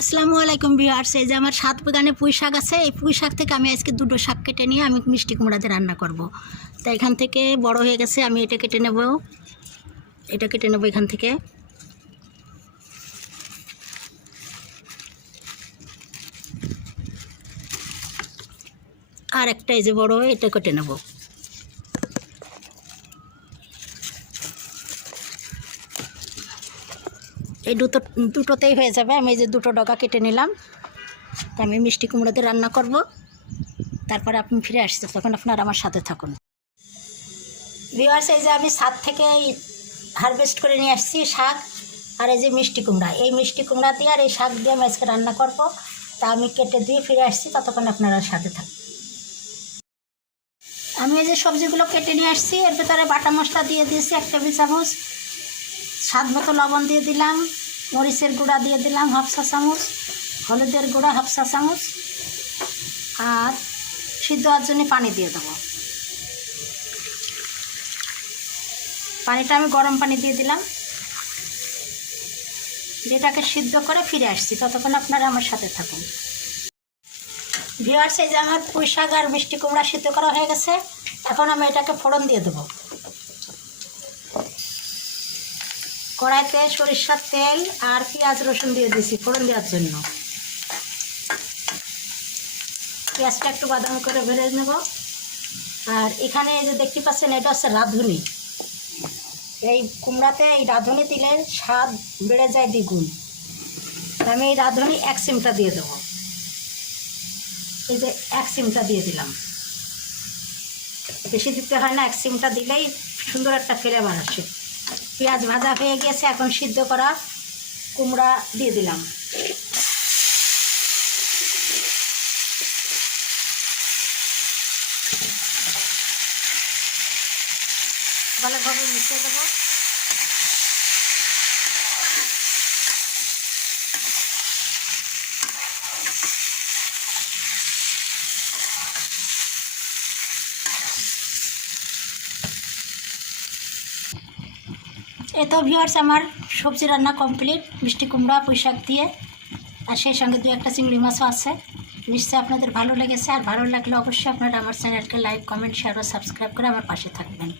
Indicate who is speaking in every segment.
Speaker 1: আসসালামু আলাইকুম ভিউয়ার্স, এই যে আমার সাত বাগানে পুঁই শাক আছে, এই পুঁই শাক থেকে আমি আজকে দুটো শাক কেটে নিয়ে আমি মিষ্টি কুমড়াতে রান্না করব। তা এখান থেকে বড় হয়ে গেছে, আমি এটা কেটে নেব। এটা কেটে নেব এখান থেকে। আর একটা এই যে বড়, এটা কেটে নেব। এই দুটো, দুটোতেই হয়ে যাবে। আমি এই যে দুটো ডগা কেটে নিলাম। তা আমি মিষ্টি কুমড়োতে রান্না করব। তারপরে আপনি ফিরে আসছে তখন আপনার আমার সাথে থাকুন। ভিওয়ার্স এই যে আমি ছাদ থেকে হারভেস্ট করে নিয়ে আসছি শাক আর এই যে মিষ্টি কুমড়া। এই মিষ্টি কুমড়া দিয়ে আর এই শাক দিয়ে আমি আজকে রান্না করব। তা আমি কেটে দিয়ে ফিরে আসছি, ততক্ষণ আপনারা সাথে থাকুন। আমি এই যে সবজিগুলো কেটে নিয়ে আসছি। এর ভেতরে বাটা মশলা দিয়ে দিয়েছি, এক টেবিল চামচ। স্বাদ মতো লবণ দিয়ে দিলাম, মরিচের গুঁড়া দিয়ে দিলাম হাফ চা চামচ, হলুদের গুঁড়া হাফ চা চামচ, আর সিদ্ধ হওয়ার জন্য পানি দিয়ে দেবো। পানিটা আমি গরম পানি দিয়ে দিলাম। যেটাকে সিদ্ধ করে ফিরে আসছি। ততক্ষণ আপনারা আমার সাথে থাকুন। ভিওয়ার্স এই যে আমার পুঁই শাক আর মিষ্টি কুমড়া সিদ্ধ করা হয়ে গেছে। এখন আমি এটাকে ফোড়ন দিয়ে দেবো। কড়াইতে সরিষার তেল আর পেঁয়াজ রসুন দিয়ে দিয়েছি ফোড়ন দেওয়ার জন্য। পেঁয়াজটা একটু বাদাম করে ভেজে নেব। আর এখানে যে দেখতে পাচ্ছেন, এটা হচ্ছে রাঁধুনি। এই কুমড়াতে এই রাঁধুনি দিলে স্বাদ বেড়ে যায় দ্বিগুণ। আমি এই রাঁধুনি এক সিমটা দিয়ে দেবো। এই যে এক সিমটা দিয়ে দিলাম। বেশি দিতে হয় না, এক সিমটা দিলেই সুন্দর একটা ফ্লেভার আসে। পেঁয়াজ ভাজা হয়ে গেছে এখন সিদ্ধ করা কুমড়া দিয়ে দিলাম। ভালোভাবে মিশিয়ে দেবো। এ তো ভিওয়ার্স আমার সবজি রান্না কমপ্লিট মিষ্টি কুমড়া পোশাক দিয়ে, আর সেই সঙ্গে দু একটা চিংড়ি মাছও আছে। নিশ্চয়ই আপনাদের ভালো লেগেছে, আর ভালো লাগলে অবশ্যই আপনারা আমার চ্যানেলকে লাইক কমেন্ট শেয়ার ও সাবস্ক্রাইব করে আমার পাশে থাকবেন।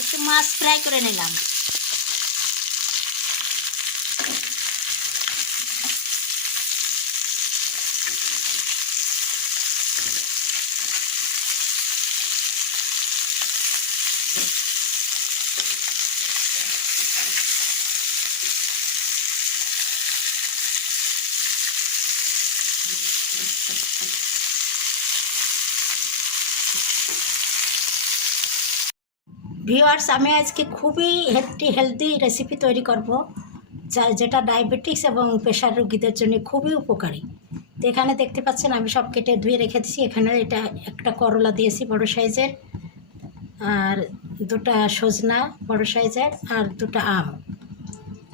Speaker 1: একটু মাছ ফ্রাই করে নিলাম। ভিওয়ার্স আমি আজকে খুবই হেলদি হেলদি রেসিপি তৈরি করব, যা, যেটা ডায়াবেটিক্স এবং প্রেশার রোগীদের জন্য খুবই উপকারী। তো এখানে দেখতে পাচ্ছেন, আমি সব কেটে ধুয়ে রেখে দিয়েছি এখানে এটা একটা করলা দিয়েছি বড় সাইজের, আর দুটা সজনা বড় সাইজের, আর দুটো আম।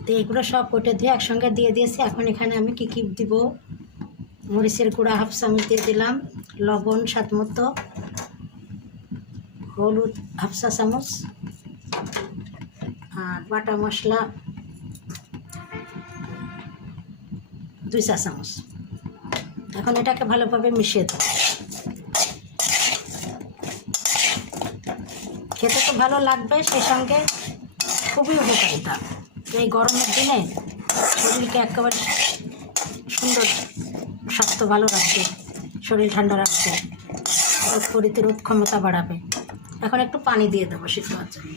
Speaker 1: তো এগুলো সব কেটে ধুয়ে একসঙ্গে দিয়ে দিয়েছি। এখন এখানে আমি কী কী দিব? মরিচের গুঁড়া হাফ চামচ দিলাম, লবণ স্বাদ মতো, হলুদ হাফ চা চামচ, আর বাটা মশলা দুই চা চামচ। এখন এটাকে ভালোভাবে মিশিয়ে দেবো। খেতে তো ভালো লাগবে, সেই সঙ্গে খুবই উপকারিতা। এই গরমের দিনে শরীরকে একেবারে সুন্দর স্বাস্থ্য ভালো রাখবে, শরীর ঠান্ডা রাখবে, রোগ প্রতিরোধ ক্ষমতা বাড়াবে। এখন একটু পানি দিয়ে দেবো সিদ্ধ জন্য।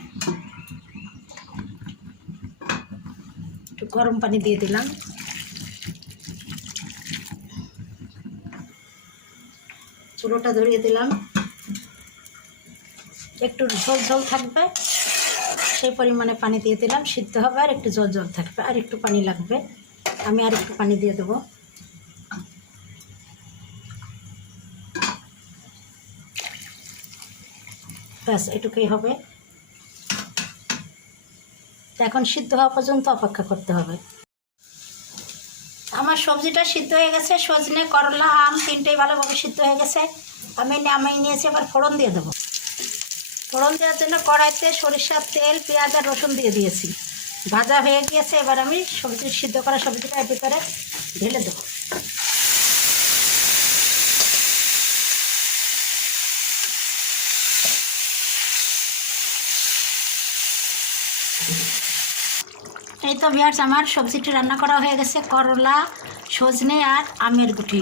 Speaker 1: একটু গরম পানি দিয়ে দিলাম। চুলোটা ধরিয়ে দিলাম। একটু ঝোল ঝোল থাকবে, সেই পরিমাণে পানি দিয়ে দিলাম। সিদ্ধ হবে আর একটু জল জল থাকবে, আর একটু পানি লাগবে। আমি আর একটু পানি দিয়ে দেবো। ব্যাস, এটুকুই হবে। এখন সিদ্ধ হওয়া পর্যন্ত অপেক্ষা করতে হবে। আমার সবজিটা সিদ্ধ হয়ে গেছে, সজনে, করলা, আম, তিনটেই ভালোভাবে সিদ্ধ হয়ে গেছে। আমি নামিয়ে নিয়েছি এবার ফোড়ন দিয়ে দেবো। ফোড়ন দেওয়ার জন্য কড়াইতে সরিষার তেল, পেঁয়াজ আর রসুন দিয়ে দিয়েছি। ভাজা হয়ে গিয়েছে, এবার আমি সবজি সিদ্ধ করা সবজিটা এর ভিতরে ঢেলে দেবো। এই তো ভিয়ার্স আমার সবজিটি রান্না করা হয়ে গেছে। করলা, সজনে আর আমের গুটি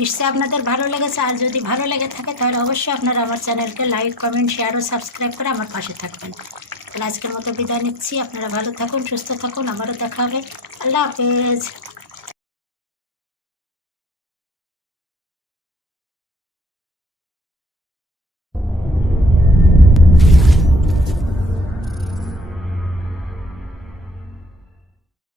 Speaker 1: নিশ্চয়ই আপনাদের ভালো লেগেছে। আর যদি ভালো লেগে থাকে, তাহলে অবশ্যই আপনারা আমার চ্যানেলকে লাইক, কমেন্ট, শেয়ার ও সাবস্ক্রাইব করে আমার পাশে থাকবেন। তাহলে আজকের মতো বিদায় নিচ্ছি। আপনারা ভালো থাকুন, সুস্থ থাকুন। আমারও দেখা হবে। আল্লাহ হাফেজ।